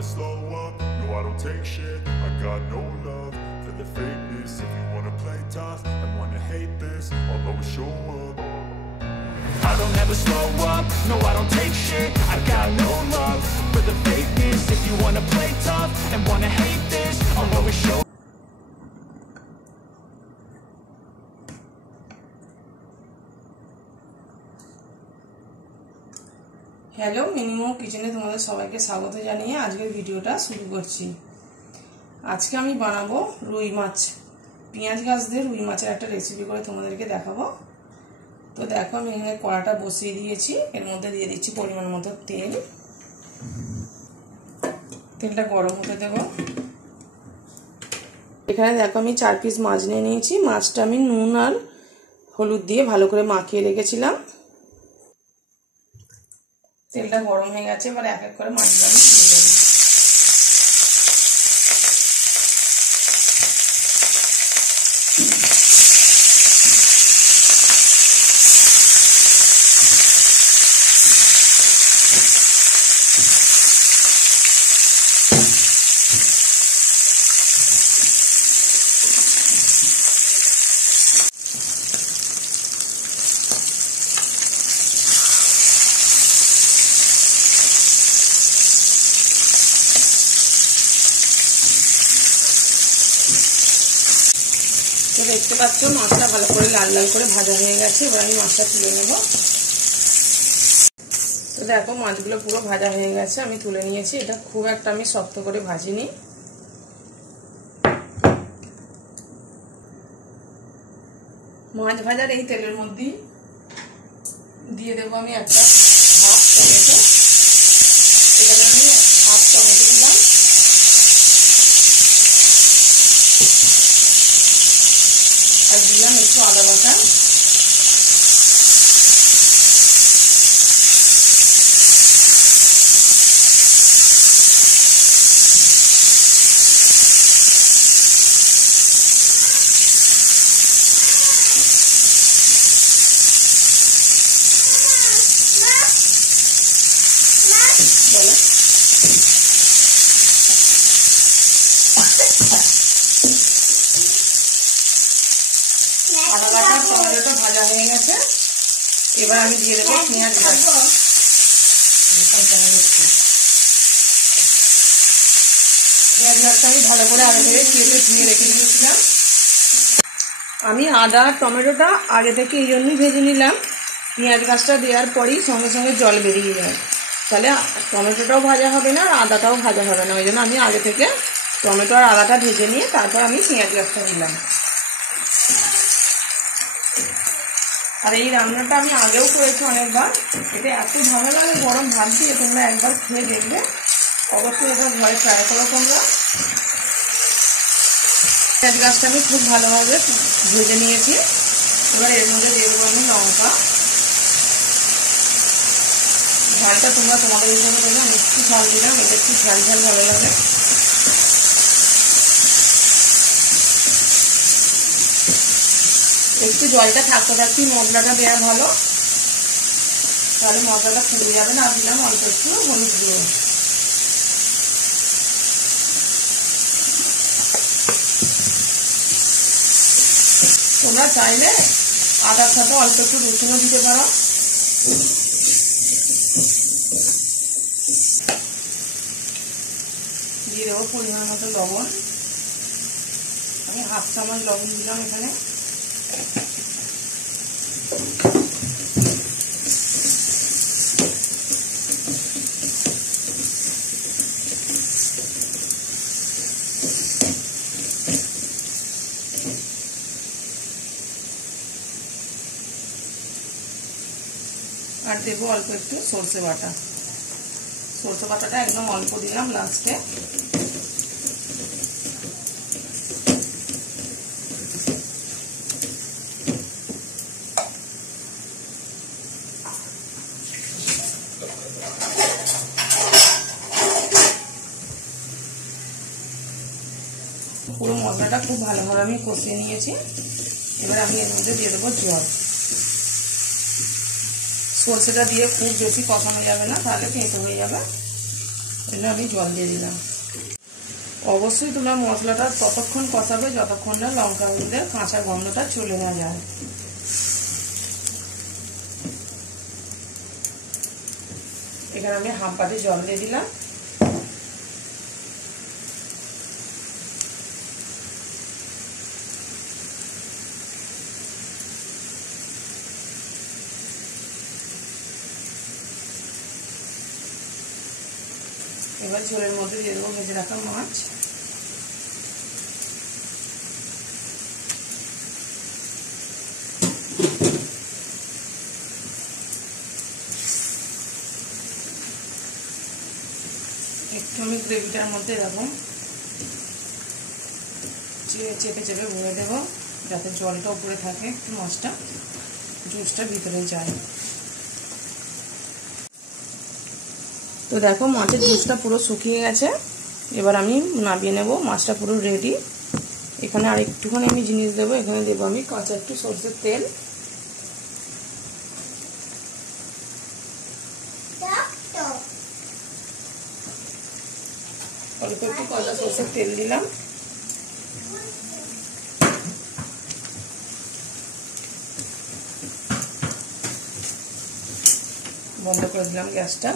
never slow up, no I don't take shit. I got no love for the fakeness. If you wanna play tough and wanna hate this, I'll always show up. I don't ever slow up, no I don't take shit. I got no love for the fakeness. If you wanna play tough and wanna hate this, I'll always show up. Hello মিনিমো কিচেনে তোমাদের সবাইকে স্বাগত জানিয়ে আজকের ভিডিওটা শুরু করছি। আজকে আমি বানাবো রুই মাছ, পেঁয়াজ গাছ দিয়ে রুই মাছের একটা রেসিপি করে তোমাদেরকে দেখাবো। তো দেখো আমি এখানে কড়াটা বসিয়ে দিয়েছি, এর মধ্যে দিয়ে দিচ্ছি পরিমাণ মতো তেল। তেলটা গরম হতে দেব। এখানে দেখো আমি 4 পিস মাছ নিয়ে নিয়েছি। মাছটা আমি নুন আর হলুদ দিয়ে ভালো করে মাখিয়ে রেখেছিলাম। তেলটা গরম হয়ে গেছে, এবার এক এক করে মাছগুলো আমি দিয়ে দেবো। দেখতে পাচ্ছ মাছটা ভালো করে লাল লাল করে ভাজা হয়ে গেছে, এবার আমি মাছটা তুলে নেব। তো দেখো মাছগুলো পুরো ভাজা হয়ে গেছে, আমি তুলে নিয়েছি। এটা খুব একটা আমি শক্ত করে ভাজিনি। মাছ ভাজার এই তেলের মধ্যে দিয়ে দেবো আমি একটা হাফ টমেটো। এখানে আমি হাফ টমেটো দিলাম, আর দিলাম একটু আদা বাটা। আদা বাটা টমেটোটা ভাজা হয়ে গেছে, এবার আমি দিয়ে দেবো পেঁয়াজ ভাজা। পেঁয়াজ ভাজটা আমি ভালো করে আগে থেকে কেটে ধুয়ে রেখে দিয়েছিলাম। আমি আদা টমেটোটা আগে থেকে এই জন্যই ভেজে নিলাম, পেঁয়াজ গাছটা দেওয়ার পরেই সঙ্গে সঙ্গে জল বেরিয়ে যায়, তাহলে টমেটোটাও ভাজা হবে না আর আদাটাও ভাজা হবে না। ওই জন্য আমি আগে থেকে টমেটো আর আদাটা ভেজে নিয়ে তারপর আমি পেঁয়াজ গাছটা দিলাম। আর এই রান্নাটা আমি আগেও করেছি অনেকবার, এটা এত ভালো লাগে গরম ভাত দিয়ে, তোমরা একবার খেয়ে দেখবে, অবশ্যই এটা ঘরে ট্রাই করো তোমরা। পেঁয়াজ গাছটা আমি খুব ভালোভাবে ভেজে নিয়েছি, এবার এর মধ্যে দিয়ে দেবো আমি লঙ্কা। ঝালটা তোমরা তোমাদের হিসাবে দেবে, আমি একটু ঝাল দিলাম, এটা একটু ঝাল ঝাল ভালো লাগে। একটু জলটা থাকতে থাকতেই মশলাটা দেওয়া ভালো, তাহলে মশলাটা পুড়ে যাবে না। আর দিলাম অল্প একটু হলুদ গুঁড়ো। তোমরা চাইলে আদার সাথে অল্প একটু রসুনও দিতে পারো। দিয়ে দেবো পরিমাণ মতো লবণ, আমি হাফ চামচ লবণ দিলাম এখানে। আর দেবো অল্প একটু সর্ষে বাটা। সর্ষে বাটাটা একদম অল্প দিলাম লাস্টে। পুরো মশলাটা খুব ভালোভাবে আমি কষিয়ে নিয়েছি। এবার আমি এর মধ্যে দিয়ে দেবো জল। সরষেটা দিয়ে খুব বেশি কষানো যাবে না, তাহলে তেঁতো হয়ে যাবে। এলে আমি জল দিয়ে দিলাম। অবশ্যই তোমরা মশলাটা ততক্ষণ কষাবে যতক্ষণ না লঙ্কা হলুদের কাঁচা গন্ধটা চলে না যায়। এখানে আমি হাফ বাটি জল দিয়ে দিলাম। এবার ঝোলের মধ্যে দিয়ে দেবো ভেজে রাখা মাছ। একটু আমি গ্রেভিটার মধ্যে এরকম চেপে চেপে ভরে দেবো যাতে জলটা উপরে থাকে, একটু মাছটা জুসটা ভিতরে যায়। তো দেখো মাছের জুসটা পুরো শুকিয়ে গেছে। এবার আমি নামিয়ে নেব। মাছটা পুরো রেডি। এখানে আর একটুখানি আমি জিনিস দেবো। এখানে দেবো আমি কাঁচা একটু সরষের তেল। অল্প একটু কাঁচা সরষের তেল দিলাম। বন্ধ করে দিলাম গ্যাসটা।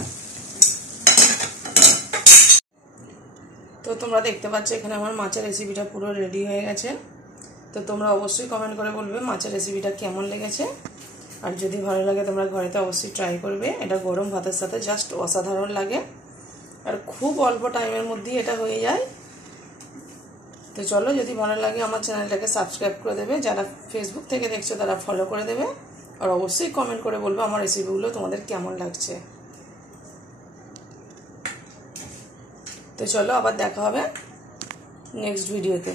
তো তোমরা দেখতে পাচ্ছ এখানে আমার মাছের রেসিপিটা পুরো রেডি হয়ে গেছে। তো তোমরা অবশ্যই কমেন্ট করে বলবে মাছের রেসিপিটা কেমন লেগেছে। আর যদি ভালো লাগে তোমরা ঘরেতে অবশ্যই ট্রাই করবে। এটা গরম ভাতের সাথে জাস্ট অসাধারণ লাগে আর খুব অল্প টাইমের মধ্যেই এটা হয়ে যায়। তো চলো, যদি ভালো লাগে আমার চ্যানেলটাকে সাবস্ক্রাইব করে দেবে। যারা ফেসবুক থেকে দেখছো তারা ফলো করে দেবে। আর অবশ্যই কমেন্ট করে বলবে আমার রেসিপিগুলো তোমাদের কেমন লাগছে। তো চলো, আবার দেখা হবে নেক্সট ভিডিওতে।